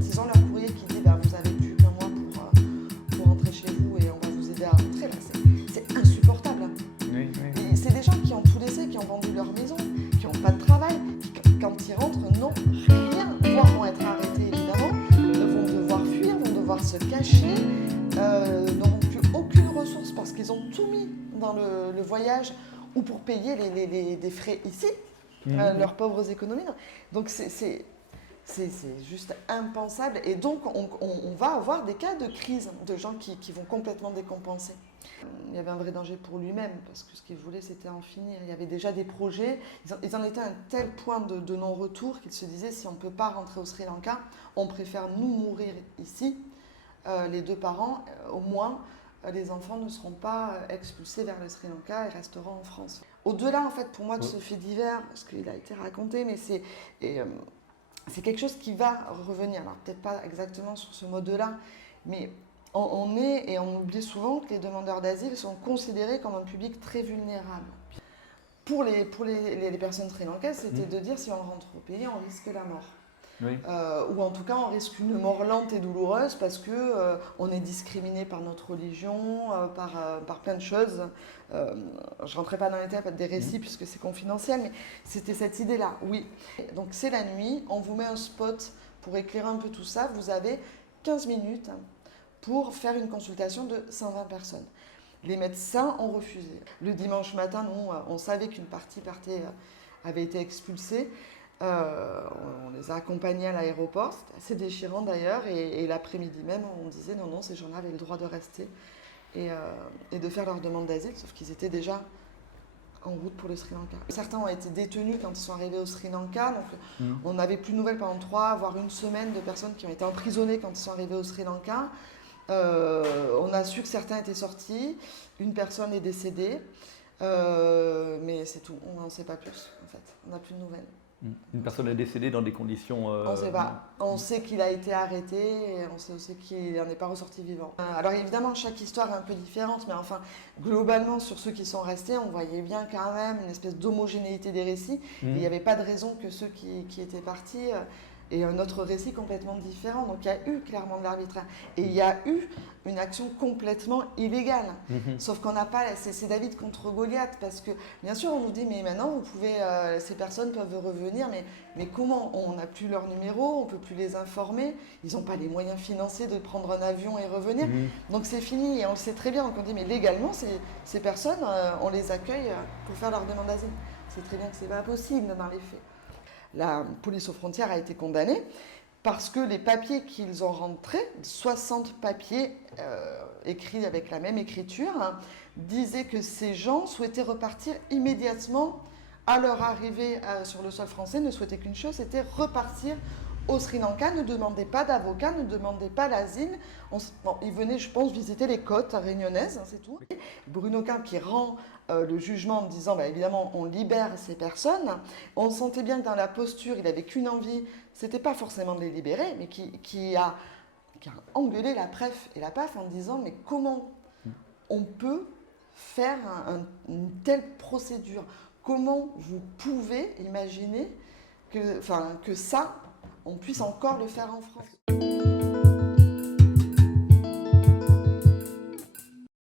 ils ont leur courrier qui dit vous avez plus qu'un mois pour rentrer chez vous et on va vous aider à rentrer, là, c'est insupportable. Hein. Oui. Et c'est des gens qui ont tout laissé, qui ont vendu leur maison, qui n'ont pas de travail, qui quand ils rentrent n'ont rien, voire vont être arrêtés évidemment, vont devoir fuir, vont devoir se cacher, n'auront plus aucune ressource parce qu'ils ont tout mis dans le voyage ou pour payer des frais ici, leurs pauvres économies. Donc c'est juste impensable et donc on va avoir des cas de crise, de gens qui vont complètement décompenser. Il y avait un vrai danger pour lui-même parce que ce qu'il voulait c'était en finir. Il y avait déjà des projets, ils en étaient à un tel point de non-retour qu'ils se disaient si on ne peut pas rentrer au Sri Lanka, on préfère nous mourir ici, les deux parents, au moins les enfants ne seront pas expulsés vers le Sri Lanka et resteront en France. Au-delà en fait pour moi de ce fait divers, parce qu'il a été raconté, mais c'est quelque chose qui va revenir. Alors peut-être pas exactement sur ce mode-là, mais on est, et on oublie souvent que les demandeurs d'asile sont considérés comme un public très vulnérable. Pour les personnes sri-lankaises, c'était de dire si on rentre au pays, on risque la mort. Oui. Ou en tout cas, on risque une mort lente et douloureuse parce qu'on est discriminé par notre religion, par plein de choses. Je ne rentrerai pas dans les détails des récits puisque c'est confidentiel, mais c'était cette idée-là, oui. Donc c'est la nuit, on vous met un spot pour éclairer un peu tout ça. Vous avez 15 minutes pour faire une consultation de 120 personnes. Les médecins ont refusé. Le dimanche matin, nous, on savait qu'une partie avait été expulsée. On les a accompagnés à l'aéroport, c'était assez déchirant d'ailleurs, et l'après-midi même, on disait non, ces gens-là avaient le droit de rester et de faire leur demande d'asile, sauf qu'ils étaient déjà en route pour le Sri Lanka. Certains ont été détenus quand ils sont arrivés au Sri Lanka, donc on n'avait plus de nouvelles pendant 3 voire 1 semaine de personnes qui ont été emprisonnées quand ils sont arrivés au Sri Lanka. On a su que certains étaient sortis, une personne est décédée, mais c'est tout, on n'en sait pas plus en fait, on n'a plus de nouvelles. Une personne est décédée dans des conditions... On ne sait pas. On sait qu'il a été arrêté et on sait aussi qu'il n'en est pas ressorti vivant. Alors évidemment, chaque histoire est un peu différente, mais enfin, globalement, sur ceux qui sont restés, on voyait bien quand même une espèce d'homogénéité des récits. Il n'y avait pas de raison que ceux qui étaient partis aient un autre récit complètement différent. Donc il y a eu clairement de l'arbitraire. Et il y a eu une action complètement illégale. Sauf qu'on n'a pas... C'est David contre Goliath, parce que bien sûr, on nous dit, mais maintenant, vous pouvez, ces personnes peuvent revenir, mais comment? On n'a plus leur numéro, on ne peut plus les informer, ils n'ont pas les moyens financiers de prendre un avion et revenir. Donc c'est fini, et on le sait très bien. Donc on dit, mais légalement, ces personnes, on les accueille pour faire leur demande d'asile. C'est très bien que ce n'est pas possible dans les faits. La police aux frontières a été condamnée parce que les papiers qu'ils ont rentrés, 60 papiers écrits avec la même écriture, disaient que ces gens souhaitaient repartir immédiatement à leur arrivée sur le sol français, ne souhaitaient qu'une chose, c'était repartir au Sri Lanka, ne demandaient pas d'avocat, ne demandaient pas l'asile. Ils venaient, je pense, visiter les côtes réunionnaises, c'est tout. Bruno Camp qui rend le jugement en disant, évidemment, on libère ces personnes. On sentait bien que dans la posture, il n'avait qu'une envie, c'était pas forcément de les libérer, mais qui a engueulé la PREF et la PAF en disant, mais comment on peut faire une telle procédure? Comment vous pouvez imaginer que ça, on puisse encore le faire en France?